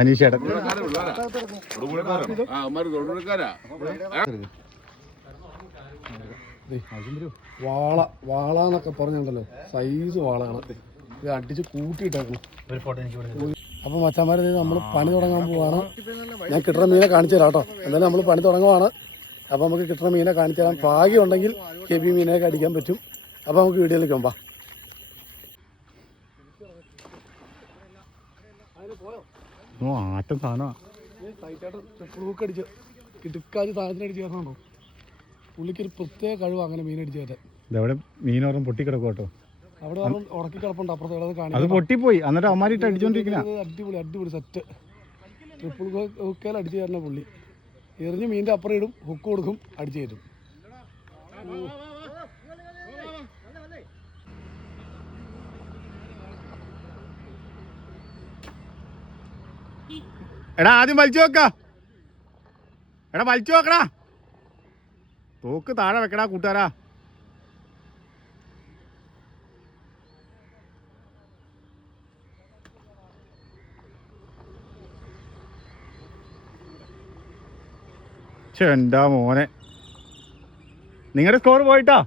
അനീഷേട്ടൻ വാള വാളാന്നൊക്കെ പറഞ്ഞുണ്ടല്ലോ, സൈസ് വാളാണ്. ഇത് അടിച്ച് കൂട്ടിയിട്ടേക്കണം. അപ്പൊ മച്ചാന്മാരെ നമ്മൾ പണി തുടങ്ങാൻ പോവാണ്. ഞാൻ കിട്ടുന്ന മീനെ കാണിച്ചു തരാം കേട്ടോ. എന്തായാലും നമ്മൾ പണി തുടങ്ങുവാണ്. അപ്പൊ നമുക്ക് കിട്ടുന്ന മീനെ കാണിച്ചു തരാം. ഭാഗ്യം ഉണ്ടെങ്കിൽ കെബി മീനൊക്കെ അടിക്കാൻ പറ്റും. അപ്പൊ നമുക്ക് വീഡിയോയിലേക്ക് പോകാം. ആറ്റം സാധനമാണ്. അടിച്ച് കിടുക്കാജ് സാധനത്തിനടിച്ച് കയറണോ. പുള്ളിക്കൊരു പ്രത്യേക കഴിവ് അങ്ങനെ മീനടിച്ച് കയറ്റാൻ. ഇതെവിടെ മീനോറും പൊട്ടിക്കിടക്കും കേട്ടോ. അവിടെ ഉടക്കി കിടപ്പുണ്ട് അപ്പുറത്തെ. അത് പൊട്ടിപ്പോയി. എന്നിട്ട് അമ്മാരിട്ട് അടിച്ചോണ്ടിരിക്കുന്ന അടിപൊളി അടിപൊളി സെറ്റ്. ട്രിപ്പിൾ ഹുക്കേൽ അടിച്ചു കയറുന്ന പുള്ളി. എറിഞ്ഞ് മീൻ്റെ അപ്പുറം ഇടും, ഹുക്ക് കൊടുക്കും, അടിച്ചു കയറ്റും. എടാ ആദ്യം വലിച്ചു വെക്ക. എടാ വലിച്ചു വെക്കടാ. തോക്ക് താഴെ വെക്കടാ കൂട്ടുകാരാ. എന്താ മോനെ, നിങ്ങളുടെ സ്കോർ പോയിട്ടാ.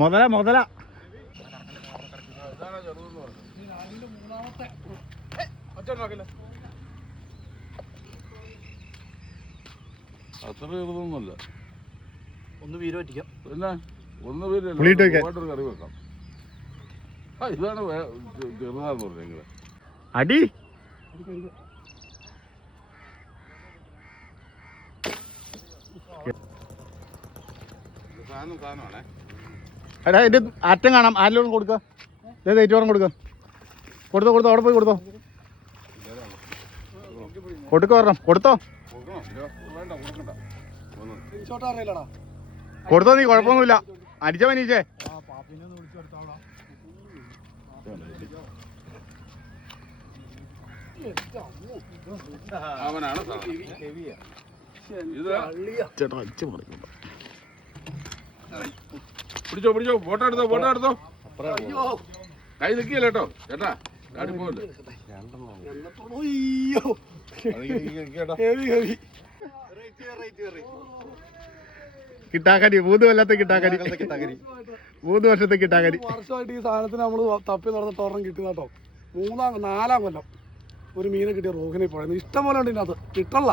മുതല മുതല അത്ര ചെറുതൊന്നുമല്ല. ഒന്ന് വീര് പറ്റിക്കാം. പിന്നെ ഒന്ന് പേര് കറി വെക്കാം. ഇതാണ് ചെറുതാന്ന് പറഞ്ഞെങ്കിൽ അടി. എടാ ഇതിന്റെ അറ്റം കാണാം. ആരിലോണം കൊടുക്ക. തേറ്റോളം കൊടുക്ക. കൊടുത്തോ കൊടുത്തോ. അവിടെ പോയി കൊടുത്തോ. കൊടുക്ക പറഞ്ഞോ. കൊടുത്തോ കൊടുത്തോ. നീ കുഴപ്പമൊന്നുമില്ല. അടിച്ച മനീച്ചേ. പിടിച്ചോ പിടിച്ചോ. ഫോട്ടോ എടുത്തോ ഫോട്ടോ എടുത്തോ. കൈ നിൽക്കില്ല കേട്ടോ ചേട്ടാ. ചാടി പോകല്ലേ. കിട്ടാക്കരി 3 കൊല്ലത്തെ കിട്ടാക്കരി. 3 വർഷത്തെ കിട്ടാക്കരി. വർഷമായിട്ട് ഈ സാധനത്തിന് നമ്മൾ തപ്പി നടന്നിട്ട് ഒരെണ്ണം കിട്ടി കേട്ടോ. 4-ാം കൊല്ലം ഒരു മീനെ കിട്ടിയ റോഹിനെ പോയത്. ഇഷ്ടം പോലെ ഉണ്ട് ഇതിനകത്ത്. കിട്ടല്ല.